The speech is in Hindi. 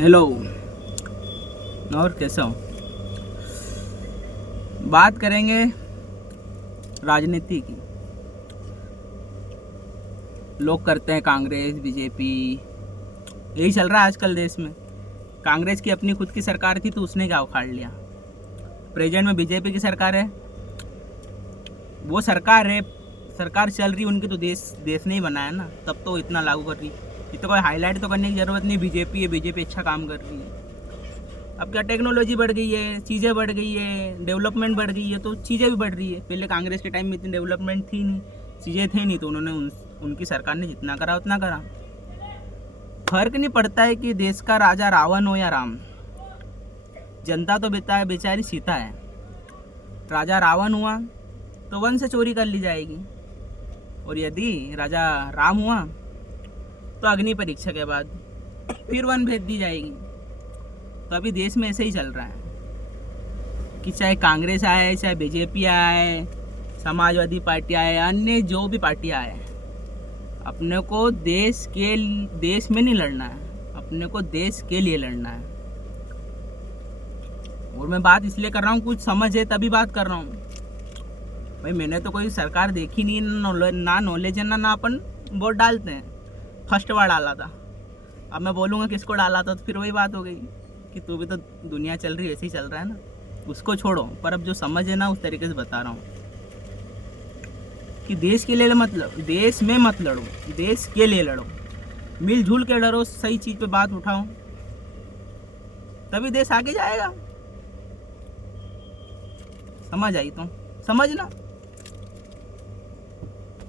हेलो। और कैसे हो? बात करेंगे राजनीति की। लोग करते हैं कांग्रेस बीजेपी, यही चल रहा है आजकल देश में। कांग्रेस की अपनी खुद की सरकार थी तो उसने क्या उखाड़ लिया। प्रेजेंट में बीजेपी की सरकार है, वो सरकार है, सरकार चल रही उनकी, तो देश ने ही बनाया ना, तब तो इतना लागू कर रही। ये तो कोई हाईलाइट तो करने की ज़रूरत नहीं, बीजेपी है, बीजेपी अच्छा काम कर रही है। अब क्या टेक्नोलॉजी बढ़ गई है, चीज़ें बढ़ गई है, डेवलपमेंट बढ़ गई है, तो चीज़ें भी बढ़ रही है। पहले कांग्रेस के टाइम में इतनी डेवलपमेंट थी नहीं, चीज़ें थी नहीं, तो उन्होंने उनकी सरकार ने जितना करा उतना करा। फर्क नहीं पड़ता है कि देश का राजा रावण हो या राम, जनता तो बेचारी सीता है। राजा रावण हुआ तो वन से चोरी कर ली जाएगी, और यदि राजा राम हुआ तो अग्नि परीक्षा के बाद फिर वन भेज दी जाएगी। तो अभी देश में ऐसे ही चल रहा है कि चाहे कांग्रेस आए, चाहे बीजेपी आए, समाजवादी पार्टी आए, अन्य जो भी पार्टी आए, अपने को देश में नहीं लड़ना है, अपने को देश के लिए लड़ना है। और मैं बात इसलिए कर रहा हूँ, कुछ समझ है तभी बात कर रहा हूँ। भाई मैंने तो कोई सरकार देखी नहीं, ना नॉलेज है, ना अपन वोट डालते हैं। फर्स्ट बार डाला था, अब मैं बोलूँगा किसको डाला था तो फिर वही बात हो गई कि तू भी तो दुनिया चल रही है, ऐसे ही चल रहा है ना, उसको छोड़ो। पर अब जो समझ है ना, उस तरीके से बता रहा हूँ कि देश के लिए मतलब देश में मत लड़ो, देश के लिए लड़ो, मिलजुल के लड़ो, सही चीज़ पे बात उठाओ, तभी देश आगे जाएगा। समझ आई तो समझना।